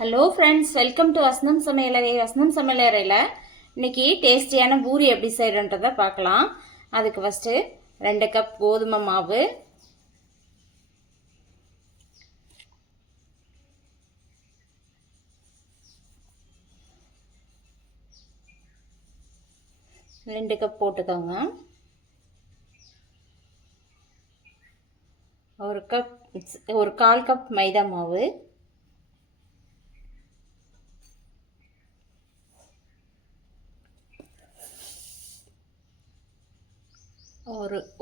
Hello friends, welcome to வசந்தம் சமையலறை. வசந்தம் சமையலறையில் இன்னைக்கு டேஸ்டியான பூரி எப்படி செய்கிறன்றதை பார்க்கலாம். அதுக்கு ஃபஸ்ட்டு 2 கப் கோதுமை மாவு, ரெண்டு கப் போட்டுக்கோங்க. ஒரு 1/4 கப் மைதா மாவு,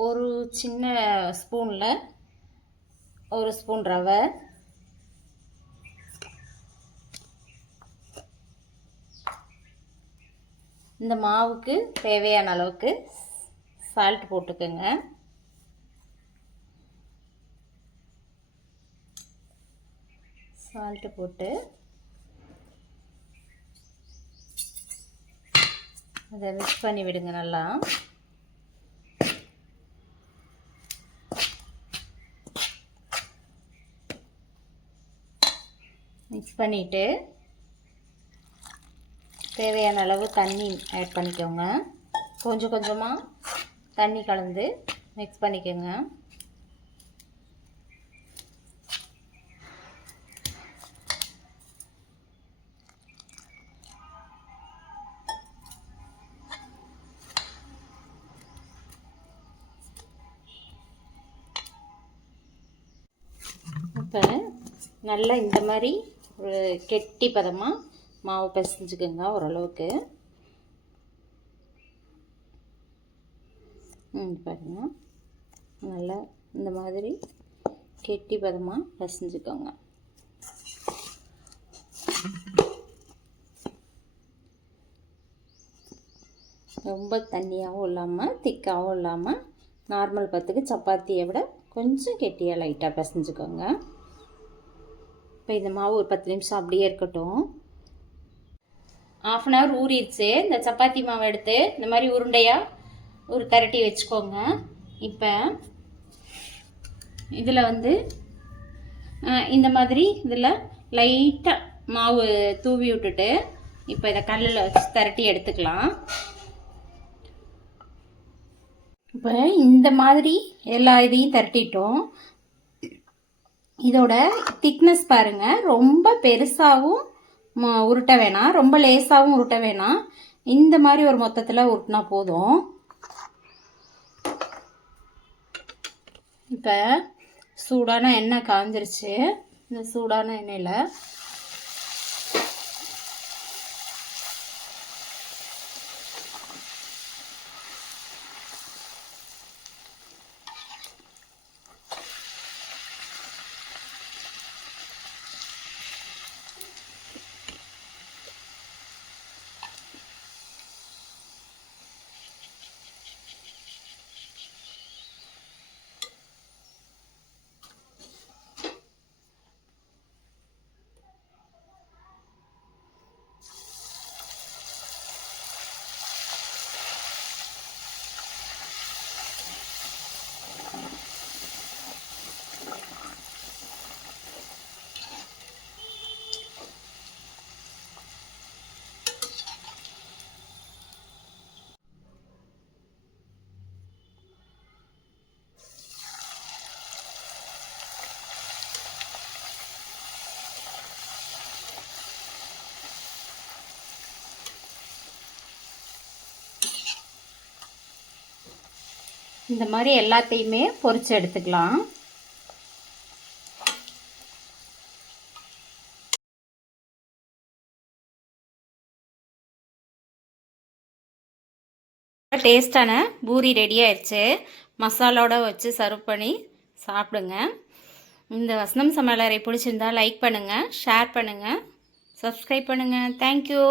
ஒரு சின்ன ஸ்பூனில் 1 ஸ்பூன் ரவை, இந்த மாவுக்கு தேவையான அளவுக்கு சால்ட் போட்டுக்கோங்க. சால்ட்டு போட்டு அதை மிக்ஸ் பண்ணி விடுங்க. நல்லா மிக்ஸ் பண்ணிவிட்டு தேவையான அளவு தண்ணி ஆட் பண்ணிக்கோங்க. கொஞ்சம் கொஞ்சமாக தண்ணி கலந்து மிக்ஸ் பண்ணிக்கோங்க. இப்போ நல்லா இந்த மாதிரி ஒரு கெட்டி பதமாக மாவு பிசைஞ்சுக்கோங்க. ஓரளவுக்கு பாருங்க, நல்லா இந்த மாதிரி கெட்டி பதமாக பிசைஞ்சுக்கோங்க. ரொம்ப தண்ணியாகவும் இல்லாமல் திக்காகவும் இல்லாமல் நார்மல் பத்துக்கு சப்பாத்தியை விட கொஞ்சம் கெட்டியாக லைட்டாக பிசைஞ்சுக்கோங்க. இப்போ இந்த மாவு ஒரு 10 நிமிஷம் அப்படியே இருக்கட்டும். 1/2 hour ஊறிடுச்சு. இந்த சப்பாத்தி மாவை எடுத்து இந்த மாதிரி உருண்டையாக ஒரு திரட்டி வச்சுக்கோங்க. இப்போ இதில் இந்த மாதிரி இதில் லைட்டாக மாவு தூவி விட்டுட்டு இப்போ இதை கல்லில் வச்சு திரட்டி எடுத்துக்கலாம். இப்போ இந்த மாதிரி எல்லா இதையும் திரட்டிட்டோம். இதோட திக்னஸ் பாருங்கள், ரொம்ப பெருசாகவும் உருட்ட வேணாம், ரொம்ப லேசாகவும் உருட்ட வேணாம். இந்த மாதிரி ஒரு மொத்தத்தில் உருட்டினா போதும். இப்போ சூடான எண்ணெய் காஞ்சிருச்சு. இந்த சூடான எண்ணெயில் இந்த மாதிரி எல்லாத்தையுமே பொரிச்சு எடுத்துக்கலாம். டேஸ்டான பூரி ரெடி ஆயிடுச்சு. மசாலாவோட வச்சு சர்வ் பண்ணி சாப்பிடுங்க. இந்த வசந்தம் சமையலறை பிடிச்சிருந்தா லைக் பண்ணுங்கள், ஷேர் பண்ணுங்கள், சப்ஸ்கிரைப் பண்ணுங்கள். தேங்க்யூ.